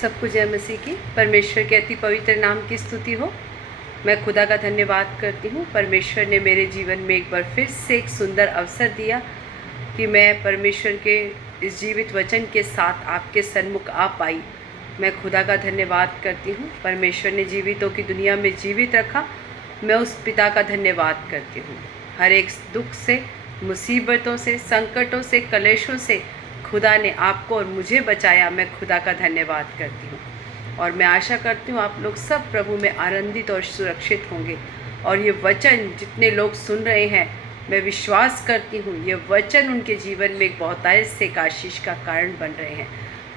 सबको जय मसीह की। परमेश्वर के अति पवित्र नाम की स्तुति हो। मैं खुदा का धन्यवाद करती हूँ। परमेश्वर ने मेरे जीवन में एक बार फिर से एक सुंदर अवसर दिया कि मैं परमेश्वर के इस जीवित वचन के साथ आपके सन्मुख आ पाई। मैं खुदा का धन्यवाद करती हूँ। परमेश्वर ने जीवितों की दुनिया में जीवित रखा। मैं उस पिता का धन्यवाद करती हूँ। हर एक दुख से, मुसीबतों से, संकटों से, कलेशों से खुदा ने आपको और मुझे बचाया। मैं खुदा का धन्यवाद करती हूँ और मैं आशा करती हूँ आप लोग सब प्रभु में आनंदित और सुरक्षित होंगे। और ये वचन जितने लोग सुन रहे हैं, मैं विश्वास करती हूँ ये वचन उनके जीवन में एक बहुतायत से एक आशीष का कारण बन रहे हैं,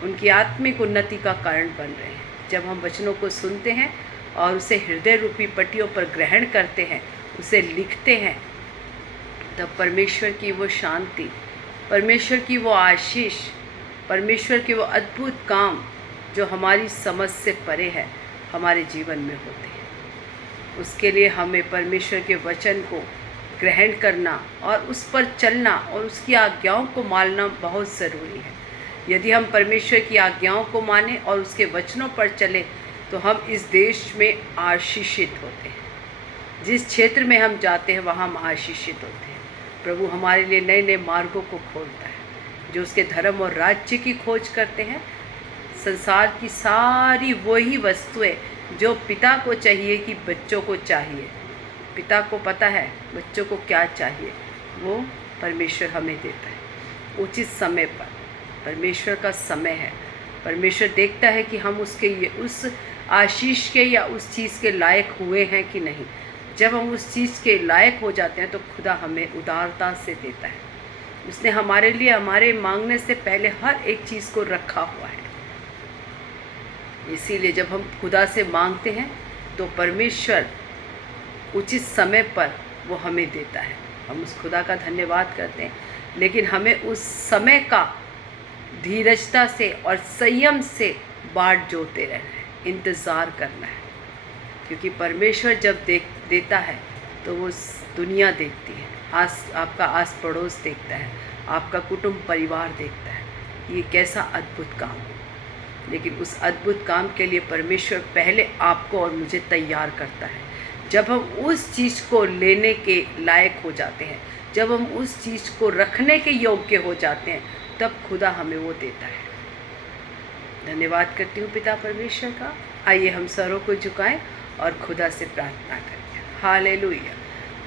उनकी आत्मिक उन्नति का कारण बन रहे हैं। जब हम वचनों को सुनते हैं और उसे हृदय रूपी पट्टियों पर ग्रहण करते हैं, उसे लिखते हैं, तब परमेश्वर की वो शांति, परमेश्वर की वो आशीष, परमेश्वर के वो अद्भुत काम जो हमारी समझ से परे है, हमारे जीवन में होते हैं। उसके लिए हमें परमेश्वर के वचन को ग्रहण करना और उस पर चलना और उसकी आज्ञाओं को मानना बहुत ज़रूरी है। यदि हम परमेश्वर की आज्ञाओं को माने और उसके वचनों पर चले तो हम इस देश में आशीषित होते हैं। जिस क्षेत्र में हम जाते हैं वहाँ हम आशीषित होते हैं। प्रभु हमारे लिए नए नए मार्गों को खोलता है। जो उसके धर्म और राज्य की खोज करते हैं, संसार की सारी वही वस्तुएं जो पिता को चाहिए कि बच्चों को चाहिए, पिता को पता है बच्चों को क्या चाहिए, वो परमेश्वर हमें देता है उचित समय पर। परमेश्वर का समय है। परमेश्वर देखता है कि हम उस आशीष के या उस चीज़ के लायक हुए हैं कि नहीं। जब हम उस चीज़ के लायक हो जाते हैं तो खुदा हमें उदारता से देता है। उसने हमारे लिए हमारे मांगने से पहले हर एक चीज़ को रखा हुआ है। इसीलिए जब हम खुदा से मांगते हैं तो परमेश्वर उचित समय पर वो हमें देता है। हम उस खुदा का धन्यवाद करते हैं, लेकिन हमें उस समय का धीरजता से और संयम से बाट जोते रहना है, इंतज़ार करना है। क्योंकि परमेश्वर जब देता है तो वो दुनिया देखती है, आपका आस पड़ोस देखता है, आपका कुटुंब परिवार देखता है ये कैसा अद्भुत काम हो। लेकिन उस अद्भुत काम के लिए परमेश्वर पहले आपको और मुझे तैयार करता है। जब हम उस चीज़ को लेने के लायक हो जाते हैं, जब हम उस चीज़ को रखने के योग्य हो जाते हैं, तब खुदा हमें वो देता है। धन्यवाद करती हूँ पिता परमेश्वर का। आइए हम सरों को झुकाएं और खुदा से प्रार्थना करें। हालेलुया।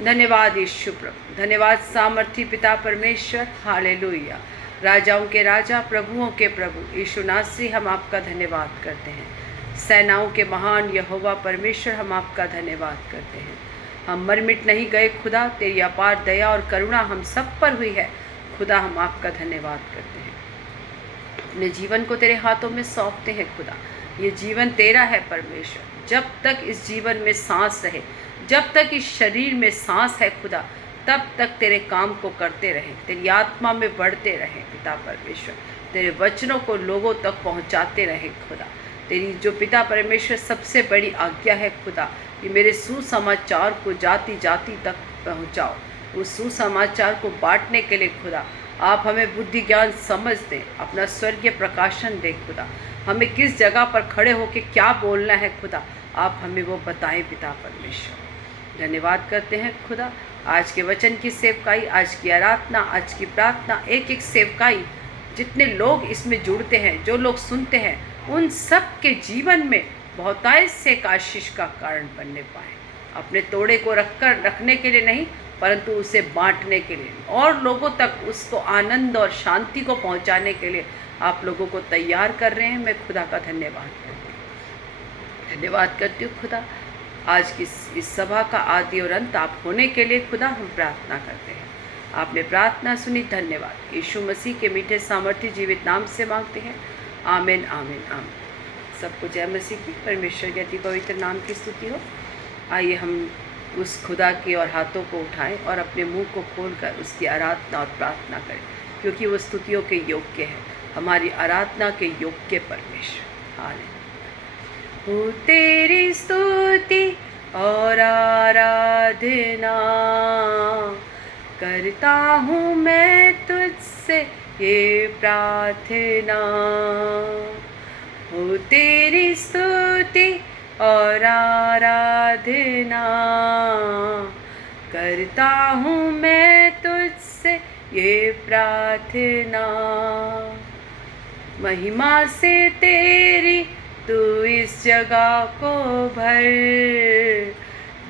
धन्यवाद यीशु प्रभु, धन्यवाद सामर्थी पिता परमेश्वर। हालेलुया। राजाओं के राजा, प्रभुओं के प्रभु यीशु नासरी, हम आपका धन्यवाद करते हैं। सेनाओं के महान यहोवा परमेश्वर, हम आपका धन्यवाद करते हैं। हम मर मिट नहीं गए खुदा, तेरी अपार दया और करुणा हम सब पर हुई है खुदा। हम आपका धन्यवाद करते हैं। अपने जीवन को तेरे हाथों में सौंपते हैं खुदा। ये जीवन तेरा है परमेश्वर। जब तक इस जीवन में सांस रहे, जब तक इस शरीर में सांस है खुदा, तब तक तेरे काम को करते रहें, तेरी आत्मा में बढ़ते रहें पिता परमेश्वर। तेरे वचनों को लोगों तक पहुंचाते रहें खुदा। तेरी जो पिता परमेश्वर सबसे बड़ी आज्ञा है खुदा, कि मेरे सुसमाचार को जाति जाति तक पहुंचाओ। उस सुसमाचार को बांटने के लिए खुदा आप हमें बुद्धि ज्ञान समझ दें, अपना स्वर्गीय प्रकाशन दें खुदा। हमें किस जगह पर खड़े होकर क्या बोलना है खुदा, आप हमें वो बताएं पिता परमेश्वर। धन्यवाद करते हैं खुदा। आज के वचन की सेवकाई, आज की आराधना, आज की प्रार्थना, एक एक सेवकाई, जितने लोग इसमें जुड़ते हैं, जो लोग सुनते हैं, उन सब के जीवन में बहुतायत से एक आशीष का कारण बनने पाए। अपने तोड़े को रखने के लिए नहीं, परंतु उसे बांटने के लिए और लोगों तक उसको आनंद और शांति को पहुंचाने के लिए आप लोगों को तैयार कर रहे हैं। मैं खुदा का धन्यवाद करती हूँ। धन्यवाद करती हूँ खुदा। आज की इस सभा का आदि और अंत आप होने के लिए खुदा हम प्रार्थना करते हैं। आपने प्रार्थना सुनी, धन्यवाद। यीशु मसीह के मीठे सामर्थ्य जीवित नाम से मांगते हैं। आमीन आमीन आमीन। सबको जय मसीह की। परमेश्वर के अति पवित्र नाम की स्तुति हो। आइए हम उस खुदा के और हाथों को उठाएं और अपने मुंह को खोलकर उसकी आराधना और प्रार्थना करें, क्योंकि वो स्तुतियों के योग्य है, हमारी आराधना के योग्य परमेश्वर। हालेलुया। हो तेरी स्तुति और आराधना करता हूँ मैं तुझसे ये प्रार्थना। हो तेरी स्तुति और आराधना करता हूँ मैं तुझसे ये प्रार्थना। महिमा से तेरी तू इस जगह को भर,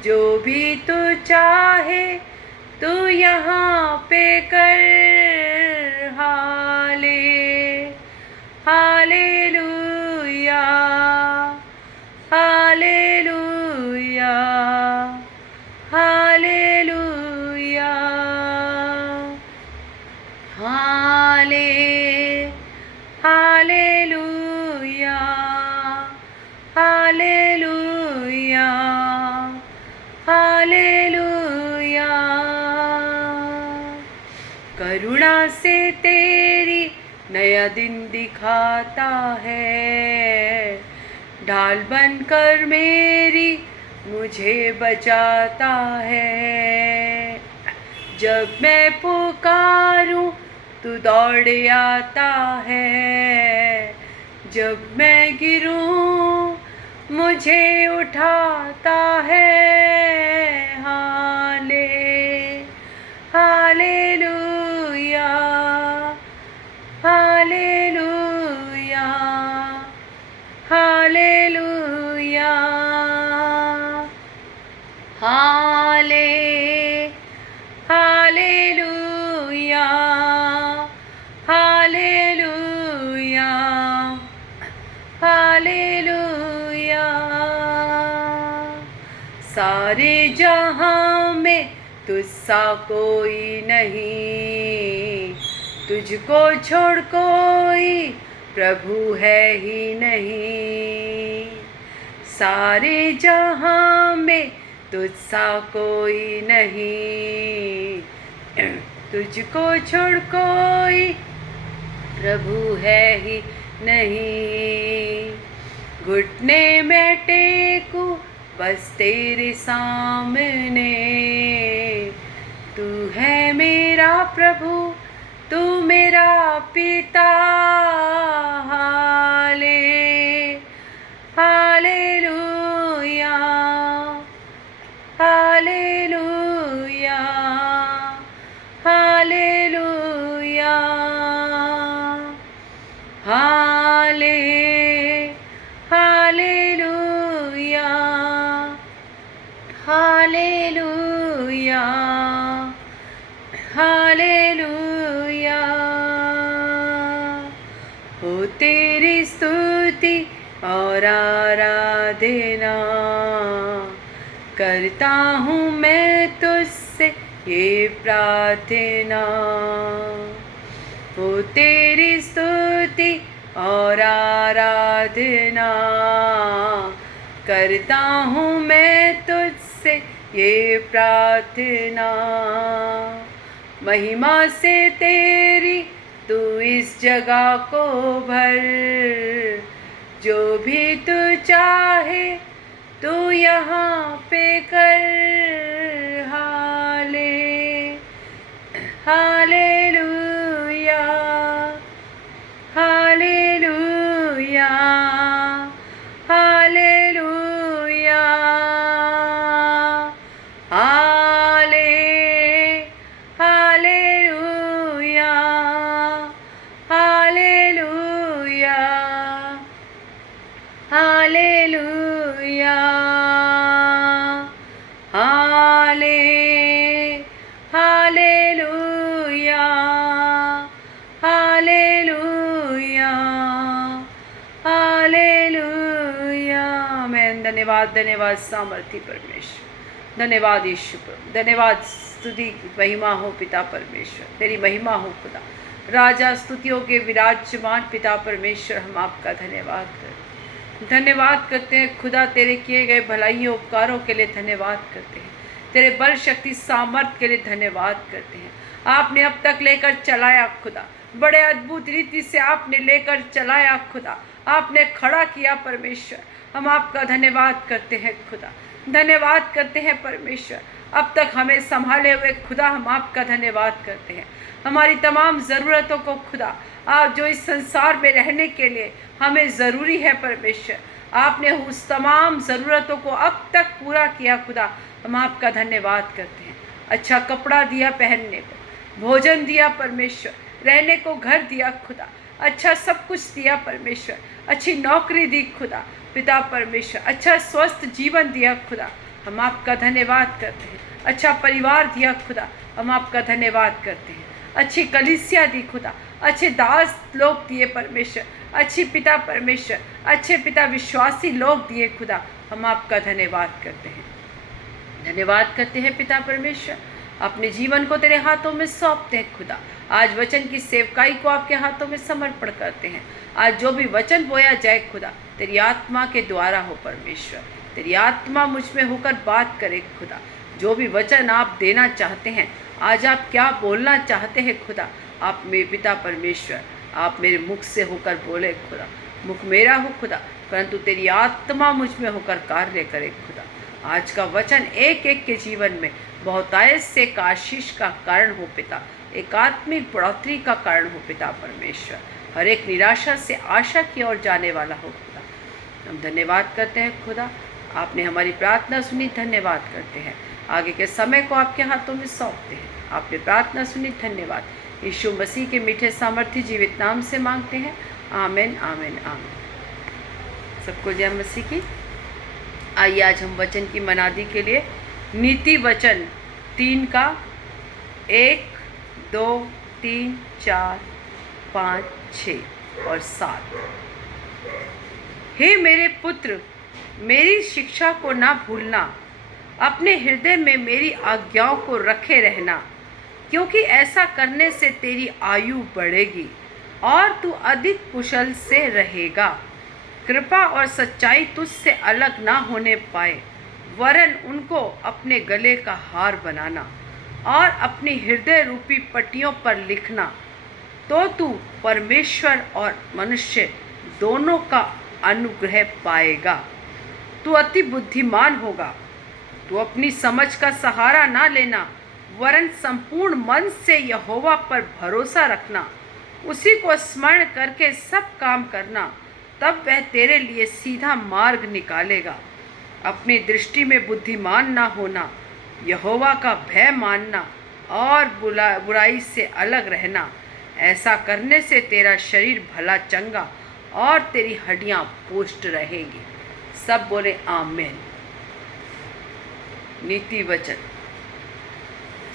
जो भी तू चाहे तू यहाँ पे कर। Hallelujah, hallelujah, hallelujah, hallelujah, hallelujah, hallelujah. करुणा से तेरी नया दिन दिखाता है, ढाल बनकर मेरी मुझे बचाता है। जब मैं पुकारूं तू दौड़ आता है, जब मैं गिरूं मुझे उठाता है। Hallelujah, hallelujah, hallelujah, hallelujah, hallelujah, hallelujah. सारे जहां में तुझसा कोई नहीं, तुझको छोड़ कोई प्रभु है ही नहीं। सारे जहां में तुझसा कोई नहीं, तुझको छोड़ कोई प्रभु है ही नहीं। घुटने में टेकूं बस तेरे सामने, तू है मेरा प्रभु, तू मेरा पिता। Hallelujah, hallelujah, hallelujah, hallelujah, hallelujah, hallelujah. हो तेरी स्तुति और आराधना करता हूँ मैं तुझसे ये प्रार्थना। हो तेरी स्तुति और आराधना करता हूँ मैं तुझसे ये प्रार्थना। महिमा से तेरी तू इस जगह को भर, जो भी तू चाहे तू यहाँ पे कर। Hallelujah, hallelujah, hallelujah, hallelujah, hallelujah, hallelujah, hallelujah, hallelujah, hallelujah. आमीन। धन्यवाद, धन्यवाद सामर्थी परमेश्वर, धन्यवाद यीशु प्रभु, धन्यवाद। स्तुति महिमा हो पिता परमेश्वर, तेरी महिमा हो खुदा। राजा स्तुतियों के विराजमान पिता परमेश्वर, हम आपका धन्यवाद करते हैं, धन्यवाद करते हैं खुदा। तेरे किए गए भलाइयों उपकारों के लिए धन्यवाद करते हैं, तेरे बल शक्ति सामर्थ के लिए धन्यवाद करते हैं। आपने अब तक लेकर चलाया खुदा, बड़े अद्भुत रीति से आपने लेकर चलाया खुदा, आपने खड़ा किया परमेश्वर। हम आपका धन्यवाद करते हैं खुदा, धन्यवाद करते हैं परमेश्वर। अब तक हमें संभाले हुए खुदा, हम आपका धन्यवाद करते हैं। हमारी तमाम ज़रूरतों को खुदा आप जो इस संसार में रहने के लिए हमें ज़रूरी है परमेश्वर, आपने उस तमाम ज़रूरतों को अब तक पूरा किया खुदा। हम आपका धन्यवाद करते हैं। अच्छा कपड़ा दिया पहनने को, भोजन दिया परमेश्वर, रहने को घर दिया खुदा, अच्छा सब कुछ दिया परमेश्वर, अच्छी नौकरी दी खुदा पिता परमेश्वर, अच्छा स्वस्थ जीवन दिया खुदा। हम आपका धन्यवाद करते हैं। अच्छा परिवार दिया खुदा, हम आपका धन्यवाद करते हैं। अच्छी कलीसिया दी खुदा, अच्छे दास लोग दिए परमेश्वर, अच्छी पिता परमेश्वर, अच्छे पिता विश्वासी लोग दिए खुदा। हम आपका धन्यवाद करते हैं। धन्यवाद करते हैं पिता परमेश्वर, अपने जीवन को तेरे हाथों में सौंपते हैं खुदा। आज वचन की सेवकाई को आपके हाथों में समर्पण करते हैं। आज जो भी वचन बोया जाए खुदा, तेरी आत्मा के द्वारा हो परमेश्वर, तेरी आत्मा मुझ में होकर बात करे खुदा। जो भी वचन आप देना चाहते हैं, आज आप क्या बोलना चाहते हैं खुदा, आप मेरे पिता परमेश्वर, आप मेरे मुख से होकर बोले खुदा। मुख मेरा हो खुदा, परंतु तेरी आत्मा मुझ में होकर कार्य करे खुदा। आज का वचन एक एक के जीवन में बहुतायत से एक आशीष का कारण हो पिता, एक आत्मिक बढ़ोतरी का कारण हो पिता परमेश्वर। हर एक निराशा से आशा की ओर जाने वाला हो खुदा। हम धन्यवाद करते हैं खुदा, आपने हमारी प्रार्थना सुनी, धन्यवाद करते हैं। आगे के समय को आपके हाथों में सौंपते हैं। आपने प्रार्थना सुनी, धन्यवाद। यीशु मसीह के मीठे सामर्थ्य जीवित नाम से मांगते हैं, आमीन आमीन आमीन। सबको जय मसीह की। आइए आज हम वचन की मनादी के लिए नीति वचन 3 का 1, 2, 3, 4, 5, 6 और 7। हे मेरे पुत्र, मेरी शिक्षा को ना भूलना, अपने हृदय में मेरी आज्ञाओं को रखे रहना, क्योंकि ऐसा करने से तेरी आयु बढ़ेगी और तू अधिक कुशल से रहेगा। कृपा और सच्चाई तुझसे अलग ना होने पाए, वरन उनको अपने गले का हार बनाना और अपनी हृदय रूपी पट्टियों पर लिखना, तो तू परमेश्वर और मनुष्य दोनों का अनुग्रह पाएगा। तू अति बुद्धिमान होगा। तू अपनी समझ का सहारा ना लेना, वरन संपूर्ण मन से यहोवा पर भरोसा रखना, उसी को स्मरण करके सब काम करना, तब वह तेरे लिए सीधा मार्ग निकालेगा। अपनी दृष्टि में बुद्धिमान ना होना, यहोवा का भय मानना और बुराई से अलग रहना। ऐसा करने से तेरा शरीर भला चंगा और तेरी हड्डियां पुष्ट रहेगी। सब बोले आमीन। नीति वचन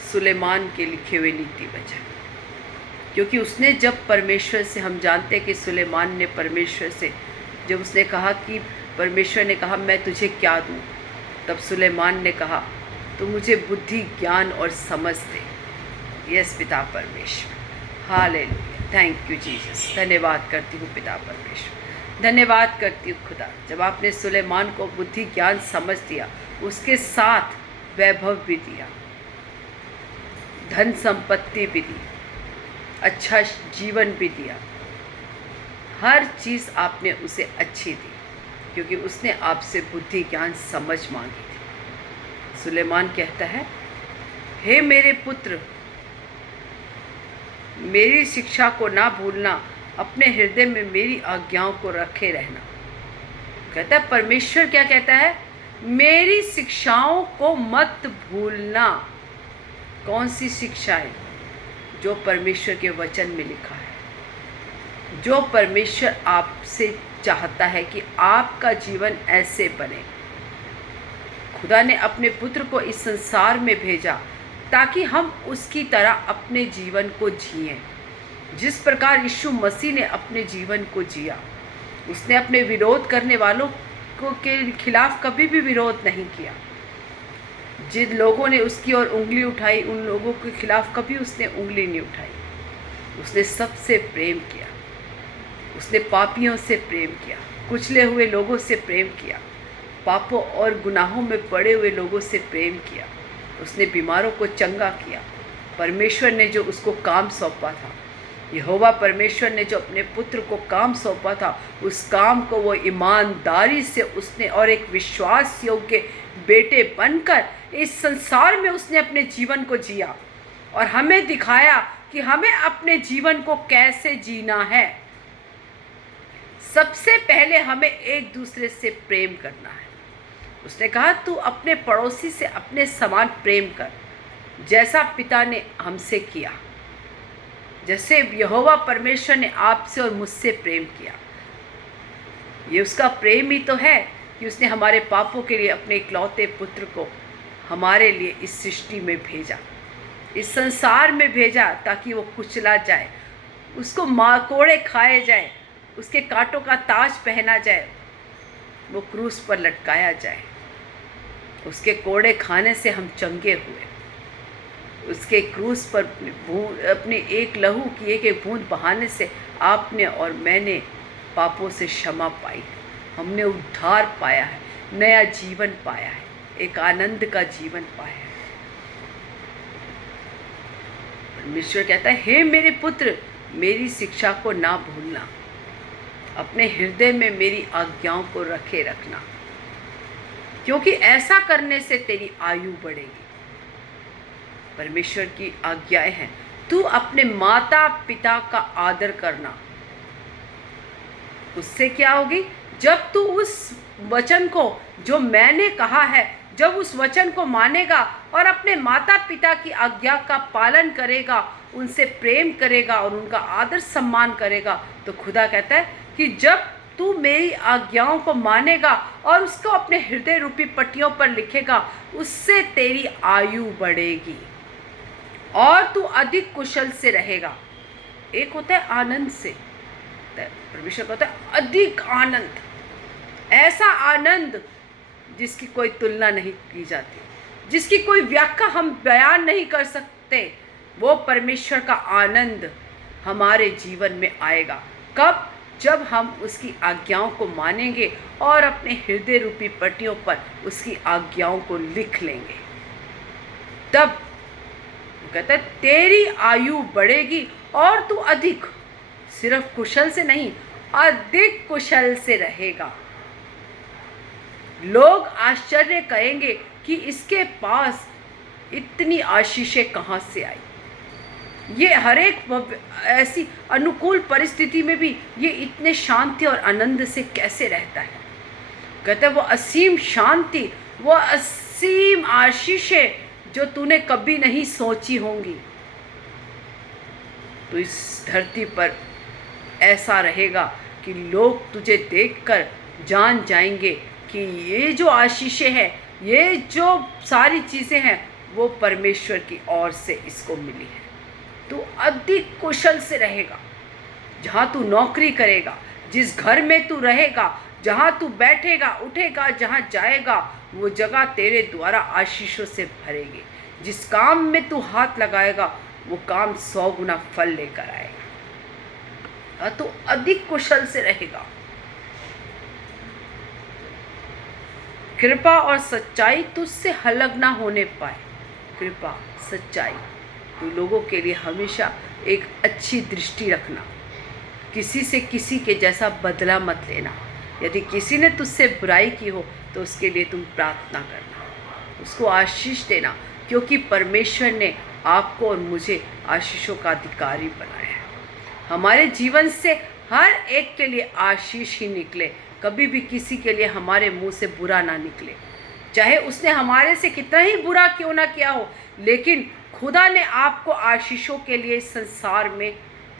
सुलेमान के लिखे हुए नीति वचन, क्योंकि उसने जब परमेश्वर से, हम जानते हैं कि सुलेमान ने परमेश्वर से जब उसने कहा कि परमेश्वर ने कहा मैं तुझे क्या दूँ, तब सुलेमान ने कहा तो मुझे बुद्धि ज्ञान और समझ दे। यस पिता परमेश्वर, हालेलुया, थैंक यू जीसस। धन्यवाद करती हूँ पिता परमेश्वर, धन्यवाद करती हूँ खुदा। जब आपने सुलेमान को बुद्धि ज्ञान समझ दिया, उसके साथ वैभव भी दिया, धन संपत्ति भी दी, अच्छा जीवन भी दिया, हर चीज़ आपने उसे अच्छी दी, क्योंकि उसने आपसे बुद्धि ज्ञान समझ मांगी थी। सुलेमान कहता है, हे मेरे पुत्र, मेरी शिक्षा को ना भूलना, अपने हृदय में मेरी आज्ञाओं को रखे रहना। कहता है परमेश्वर क्या कहता है, मेरी शिक्षाओं को मत भूलना। कौन सी शिक्षा है? जो परमेश्वर के वचन में लिखा है, जो परमेश्वर आपसे चाहता है कि आपका जीवन ऐसे बने। खुदा ने अपने पुत्र को इस संसार में भेजा ताकि हम उसकी तरह अपने जीवन को जिएं, जिस प्रकार यीशु मसीह ने अपने जीवन को जिया। उसने अपने विरोध करने वालों को के खिलाफ कभी भी विरोध नहीं किया। जिन लोगों ने उसकी ओर उंगली उठाई, उन लोगों के खिलाफ कभी उसने उंगली नहीं उठाई। उसने सबसे प्रेम किया। उसने पापियों से प्रेम किया, कुचले हुए लोगों से प्रेम किया, पापों और गुनाहों में पड़े हुए लोगों से प्रेम किया। उसने बीमारों को चंगा किया। परमेश्वर ने जो उसको काम सौंपा था, यहोवा परमेश्वर ने जो अपने पुत्र को काम सौंपा था, उस काम को वो ईमानदारी से उसने और एक विश्वास योग्य बेटे बनकर इस संसार में उसने अपने जीवन को जिया और हमें दिखाया कि हमें अपने जीवन को कैसे जीना है। सबसे पहले हमें एक दूसरे से प्रेम करना है। उसने कहा तू अपने पड़ोसी से अपने समान प्रेम कर, जैसा पिता ने हमसे किया, जैसे यहोवा परमेश्वर ने आपसे और मुझसे प्रेम किया। ये उसका प्रेम ही तो है कि उसने हमारे पापों के लिए अपने इकलौते पुत्र को हमारे लिए इस सृष्टि में भेजा, इस संसार में भेजा, ताकि वो कुचला जाए, उसको कोड़े खाए जाए, उसके कांटों का ताज पहना जाए, वो क्रूस पर लटकाया जाए। उसके कोड़े खाने से हम चंगे हुए, उसके क्रूस पर अपने एक लहू की एक बूंद बहाने से आपने और मैंने पापों से क्षमा पाई, हमने उद्धार पाया है, नया जीवन पाया है, एक आनंद का जीवन पाया है। परमेश्वर कहता है, हे मेरे पुत्र, मेरी शिक्षा को ना भूलना, अपने हृदय में मेरी आज्ञाओं को रखे रखना, क्योंकि ऐसा करने से तेरी आयु बढ़ेगी। परमेश्वर की आज्ञाएं हैं, तू अपने माता पिता का आदर करना। उससे क्या होगी? जब तू उस वचन को जो मैंने कहा है, जब उस वचन को मानेगा और अपने माता पिता की आज्ञा का पालन करेगा, उनसे प्रेम करेगा और उनका आदर सम्मान करेगा, तो खुदा कहता है कि जब तू मेरी आज्ञाओं को मानेगा और उसको अपने हृदय रूपी पट्टियों पर लिखेगा, उससे तेरी आयु बढ़ेगी और तू अधिक कुशल से रहेगा। एक होता है आनंद से, परमेश्वर कहता है अधिक आनंद, ऐसा आनंद जिसकी कोई तुलना नहीं की जाती, जिसकी कोई व्याख्या हम बयान नहीं कर सकते। वो परमेश्वर का आनंद हमारे जीवन में आएगा। कब? जब हम उसकी आज्ञाओं को मानेंगे और अपने हृदय रूपी पट्टियों पर उसकी आज्ञाओं को लिख लेंगे। तब वो कहता है तेरी आयु बढ़ेगी और तू अधिक, सिर्फ कुशल से नहीं, अधिक कुशल से रहेगा। लोग आश्चर्य करेंगे कि इसके पास इतनी आशीषें कहाँ से आई। ये हर एक ऐसी अनुकूल परिस्थिति में भी ये इतने शांति और आनंद से कैसे रहता है। कहते हैं वो असीम शांति, वो असीम आशीषें जो तूने कभी नहीं सोची होंगी। तो इस धरती पर ऐसा रहेगा कि लोग तुझे देखकर जान जाएंगे कि ये जो आशीषें हैं, ये जो सारी चीज़ें हैं, वो परमेश्वर की ओर से इसको मिली है। तू अधिक कुशल से रहेगा। जहाँ तू नौकरी करेगा, जिस घर में तू रहेगा, जहाँ तू बैठेगा उठेगा, जहाँ जाएगा, वो जगह तेरे द्वारा आशीषों से भरेगी। जिस काम में तू हाथ लगाएगा, वो काम 100 गुना फल लेकर आएगा। तू अधिक कुशल से रहेगा। कृपा और सच्चाई तुझसे अलग ना होने पाए। कृपा, सच्चाई, तो लोगों के लिए हमेशा एक अच्छी दृष्टि रखना। किसी से किसी के जैसा बदला मत लेना। यदि किसी ने तुझसे बुराई की हो तो उसके लिए तुम प्रार्थना करना, उसको आशीष देना, क्योंकि परमेश्वर ने आपको और मुझे आशीषों का अधिकारी बनाया है। हमारे जीवन से हर एक के लिए आशीष ही निकले। कभी भी किसी के लिए हमारे मुंह से बुरा ना निकले, चाहे उसने हमारे से कितना ही बुरा क्यों ना किया हो। लेकिन खुदा ने आपको आशीषों के लिए इस संसार में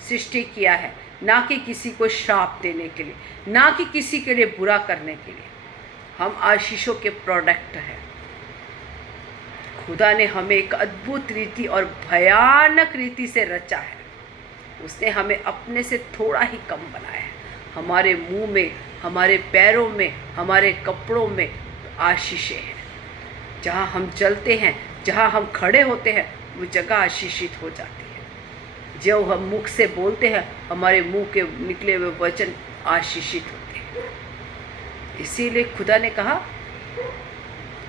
सृष्टि किया है, ना कि किसी को श्राप देने के लिए, ना कि किसी के लिए बुरा करने के लिए। हम आशीषों के प्रोडक्ट हैं। खुदा ने हमें एक अद्भुत रीति और भयानक रीति से रचा है। उसने हमें अपने से थोड़ा ही कम बनाया है। हमारे मुंह में, हमारे पैरों में, हमारे कपड़ों में आशीषें हैं। जहाँ हम चलते हैं, जहाँ हम खड़े होते हैं, वो जगह आशीषित हो जाती है। जो हम मुख से बोलते हैं, हमारे मुंह के निकले हुए वचन आशीषित होते हैं। इसीलिए खुदा ने कहा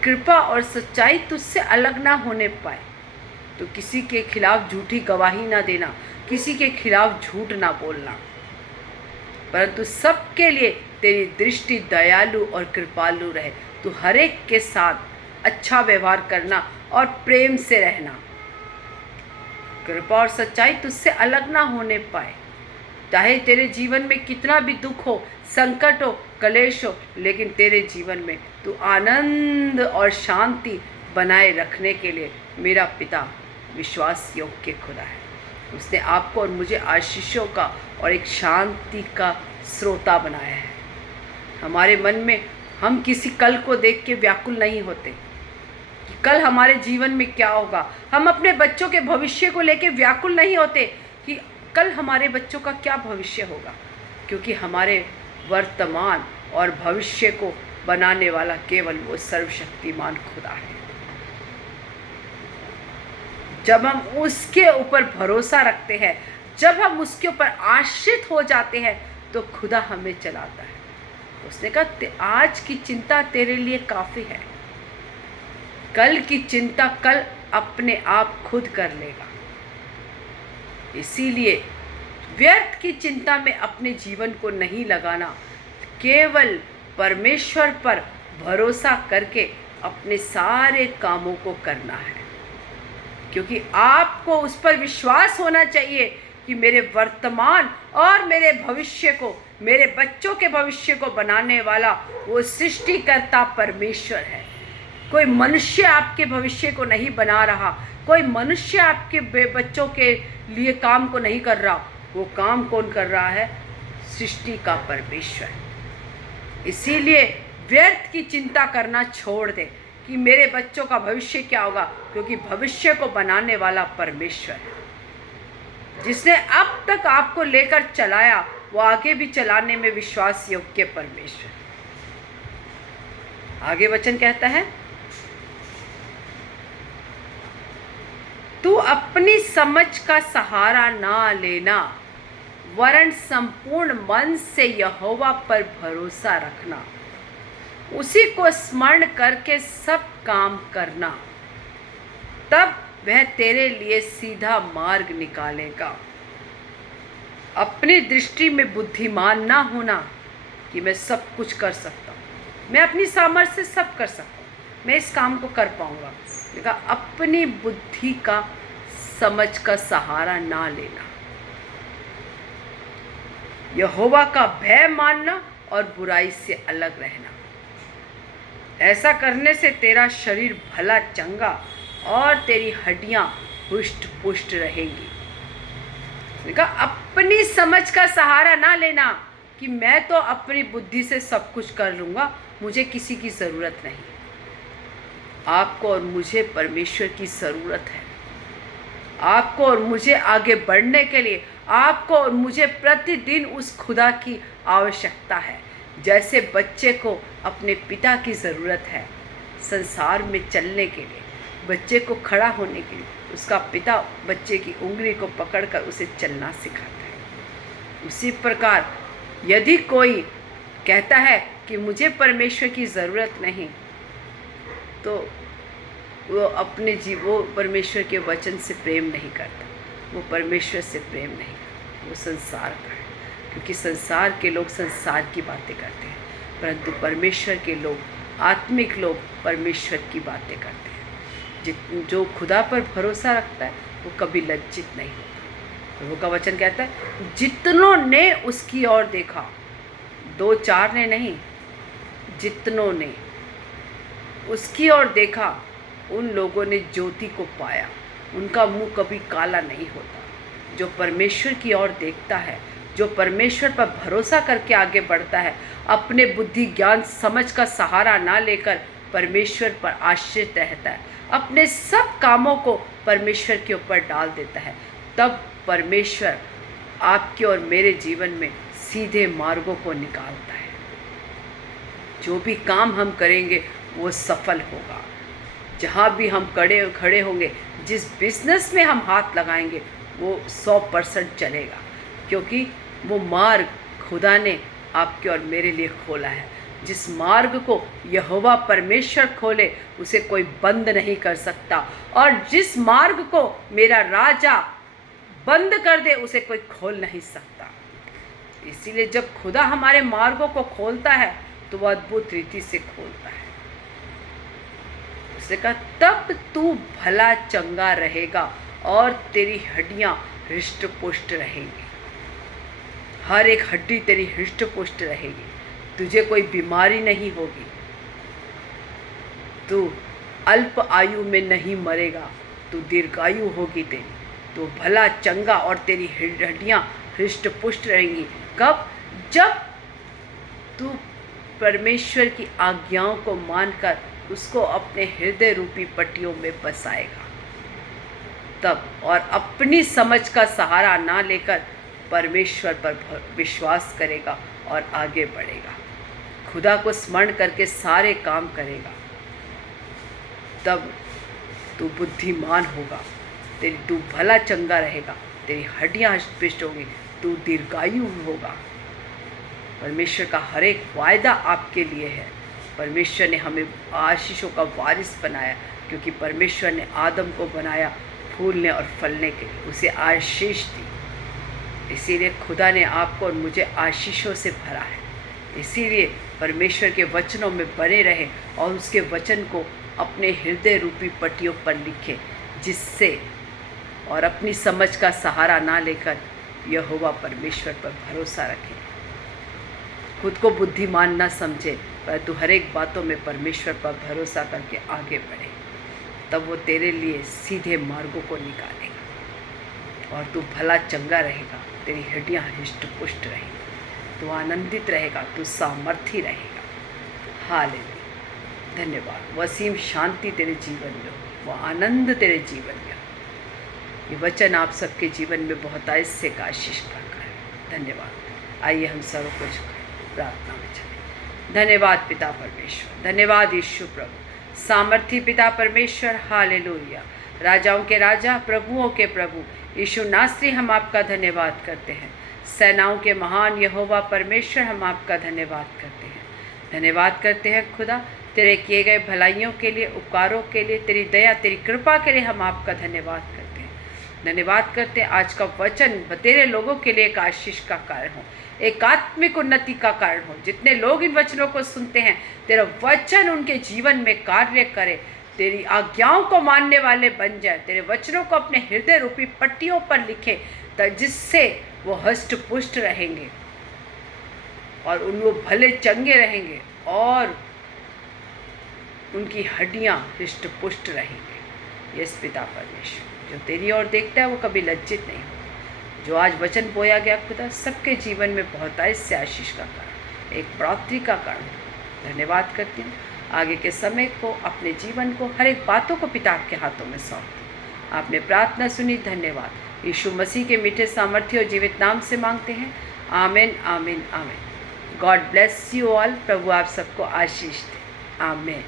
कृपा और सच्चाई तुझसे अलग ना होने पाए। तो किसी के खिलाफ झूठी गवाही ना देना, किसी के खिलाफ झूठ ना बोलना, परंतु सबके लिए तेरी दृष्टि दयालु और कृपालु रहे। तू हर एक के साथ अच्छा व्यवहार करना और प्रेम से रहना। कृपा और सच्चाई तुझसे अलग ना होने पाए। चाहे तेरे जीवन में कितना भी दुख हो, संकट हो, कलेश हो, लेकिन तेरे जीवन में तू आनंद और शांति बनाए रखने के लिए मेरा पिता विश्वास योग्य खुदा है। उसने आपको और मुझे आशीषों का और एक शांति का स्रोता बनाया है। हमारे मन में हम किसी कल को देख के व्याकुल नहीं होते कि कल हमारे जीवन में क्या होगा। हम अपने बच्चों के भविष्य को लेके व्याकुल नहीं होते कि कल हमारे बच्चों का क्या भविष्य होगा, क्योंकि हमारे वर्तमान और भविष्य को बनाने वाला केवल वो सर्वशक्तिमान खुदा है। जब हम उसके ऊपर भरोसा रखते हैं, जब हम उसके ऊपर आश्रित हो जाते हैं, तो खुदा हमें चलाता है। उसने कहा आज की चिंता तेरे लिए काफ़ी है, कल की चिंता कल अपने आप खुद कर लेगा। इसीलिए व्यर्थ की चिंता में अपने जीवन को नहीं लगाना, केवल परमेश्वर पर भरोसा करके अपने सारे कामों को करना है। क्योंकि आपको उस पर विश्वास होना चाहिए कि मेरे वर्तमान और मेरे भविष्य को, मेरे बच्चों के भविष्य को बनाने वाला वो सृष्टिकर्ता परमेश्वर है। कोई मनुष्य आपके भविष्य को नहीं बना रहा, कोई मनुष्य आपके बच्चों के लिए काम को नहीं कर रहा। वो काम कौन कर रहा है? सृष्टि का परमेश्वर। इसीलिए व्यर्थ की चिंता करना छोड़ दे कि मेरे बच्चों का भविष्य क्या होगा, क्योंकि भविष्य को बनाने वाला परमेश्वर है। जिसने अब तक आपको लेकर चलाया, वो आगे भी चलाने में विश्वास योग्य परमेश्वर। आगे वचन कहता है, तू अपनी समझ का सहारा ना लेना, वरन संपूर्ण मन से यहोवा पर भरोसा रखना, उसी को स्मरण करके सब काम करना, तब वह तेरे लिए सीधा मार्ग निकालेगा। अपनी दृष्टि में बुद्धिमान ना होना कि मैं सब कुछ कर सकता हूँ, मैं अपनी सामर्थ्य से सब कर सकता हूँ, मैं इस काम को कर पाऊँगा। लेकिन अपनी बुद्धि का, समझ का सहारा ना लेना, यहोवा का भय मानना और बुराई से अलग रहना। ऐसा करने से तेरा शरीर भला चंगा और तेरी हड्डियां हुष्ट पुष्ट रहेंगी। देखा, अपनी समझ का सहारा ना लेना कि मैं तो अपनी बुद्धि से सब कुछ कर लूँगा, मुझे किसी की ज़रूरत नहीं। आपको और मुझे परमेश्वर की ज़रूरत है। आपको और मुझे आगे बढ़ने के लिए, आपको और मुझे प्रतिदिन उस खुदा की आवश्यकता है। जैसे बच्चे को अपने पिता की ज़रूरत है संसार में चलने के लिए, बच्चे को खड़ा होने के लिए उसका पिता बच्चे की उंगली को पकड़कर उसे चलना सिखाता है। उसी प्रकार यदि कोई कहता है कि मुझे परमेश्वर की ज़रूरत नहीं, तो वो परमेश्वर के वचन से प्रेम नहीं करता, वो परमेश्वर से प्रेम नहीं करता, वो संसार का है। क्योंकि संसार के लोग संसार की बातें करते हैं, परंतु परमेश्वर के लोग, आत्मिक लोग परमेश्वर की बातें करते हैं। जो खुदा पर भरोसा रखता है वो कभी लज्जित नहीं होता। प्रभु का वचन कहता है, जितनों ने उसकी ओर देखा, 2-4 ने नहीं, जितनों ने उसकी ओर देखा, उन लोगों ने ज्योति को पाया। उनका मुंह कभी काला नहीं होता। जो परमेश्वर की ओर देखता है, जो परमेश्वर पर भरोसा करके आगे बढ़ता है, अपने बुद्धि ज्ञान समझ का सहारा ना लेकर परमेश्वर पर आश्रित रहता है, अपने सब कामों को परमेश्वर के ऊपर डाल देता है, तब परमेश्वर आपके और मेरे जीवन में सीधे मार्गों को निकालता है। जो भी काम हम करेंगे वो सफल होगा। जहाँ भी हम खड़े होंगे, जिस बिजनेस में हम हाथ लगाएंगे वो 100% चलेगा, क्योंकि वो मार्ग खुदा ने आपके और मेरे लिए खोला है। जिस मार्ग को यहोवा परमेश्वर खोले उसे कोई बंद नहीं कर सकता, और जिस मार्ग को मेरा राजा बंद कर दे उसे कोई खोल नहीं सकता। इसीलिए जब खुदा हमारे मार्गों को खोलता है तो वह अद्भुत रीति से खोलता है। उसने कहा, तब तू भला चंगा रहेगा और तेरी हड्डियाँ हृष्ट पुष्ट रहेंगी। हर एक हड्डी तेरी हृष्ट पुष्ट रहेगी। तुझे कोई बीमारी नहीं होगी। तू अल्प आयु में नहीं मरेगा, तू दीर्घायु होगी तेरी। तो भला चंगा और तेरी हड्डियाँ हृष्ट पुष्ट रहेंगी। कब? जब तू परमेश्वर की आज्ञाओं को मानकर उसको अपने हृदय रूपी पट्टियों में बसाएगा तब, और अपनी समझ का सहारा ना लेकर परमेश्वर पर विश्वास करेगा और आगे बढ़ेगा, खुदा को स्मरण करके सारे काम करेगा, तब तू बुद्धिमान होगा, तू भला चंगा रहेगा, तेरी हड्डियाँ हष्ट-पुष्ट होगी, तू दीर्घायु होगा। परमेश्वर का हर एक वायदा आपके लिए है। परमेश्वर ने हमें आशीषों का वारिस बनाया, क्योंकि परमेश्वर ने आदम को बनाया फूलने और फलने के लिए, उसे आशीष दी। इसीलिए खुदा ने आपको और मुझे आशीषों से भरा है। इसीलिए परमेश्वर के वचनों में बने रहें और उसके वचन को अपने हृदय रूपी पट्टियों पर लिखें, जिससे और अपनी समझ का सहारा ना लेकर यहोवा परमेश्वर पर भरोसा रखें। खुद को बुद्धिमान ना समझे, परंतु हर एक बातों में परमेश्वर पर भरोसा करके आगे बढ़े, तब वो तेरे लिए सीधे मार्गों को निकालेगा और तू भला चंगा रहेगा, तेरी हड्डियाँ हृष्ट पुष्ट रहेंगी, तू आनंदित रहेगा, तू सामर्थी रहेगा। हालेलुया, धन्यवाद। वो असीम शांति तेरे जीवन में हो, वो आनंद तेरे जीवन में हो। ये वचन आप सबके जीवन में बहुत ऐसे का आशीष का है। धन्यवाद। आइए हम सर्व कुछ प्रार्थना में चले। धन्यवाद पिता परमेश्वर, धन्यवाद यीशु प्रभु, सामर्थी पिता परमेश्वर। हालेलुया, राजाओं के राजा, प्रभुओं के प्रभु यीशु नासरी, हम आपका धन्यवाद करते हैं। सेनाओं के महान यहोवा परमेश्वर, हम आपका धन्यवाद करते हैं। धन्यवाद करते हैं खुदा, तेरे किए गए भलाइयों के लिए, उपकारों के लिए, तेरी दया, तेरी कृपा के लिए हम आपका धन्यवाद करते हैं। धन्यवाद करते हैं आज का वचन तेरे लोगों के लिए एक आशीष का कारण हो, एक आत्मिक उन्नति का कारण हो। जितने लोग इन वचनों को सुनते हैं, तेरा वचन उनके जीवन में कार्य करे, तेरी आज्ञाओं को मानने वाले बन जाए, तेरे वचनों को अपने हृदय रूपी पट्टियों पर लिखे, जिससे वो हष्ट पुष्ट रहेंगे और वो भले चंगे रहेंगे और उनकी हड्डियाँ हृष्ट पुष्ट रहेंगे। यस पिता परमेश्वर, जो तेरी ओर देखता है वो कभी लज्जित नहीं हो। जो आज वचन बोया गया खुदा, सबके जीवन में बहुत ऐसे आशीष का कारण, एक बढ़ोतरी का कारण। धन्यवाद करती हूँ। आगे के समय को, अपने जीवन को, हर एक बातों को पिता आपके हाथों में सौंपती। आपने प्रार्थना सुनी, धन्यवाद। यीशु मसीह के मीठे सामर्थ्य और जीवित नाम से मांगते हैं। आमीन, आमीन, आमीन। God bless you all. प्रभु आप सबको आशीष दे। आमीन।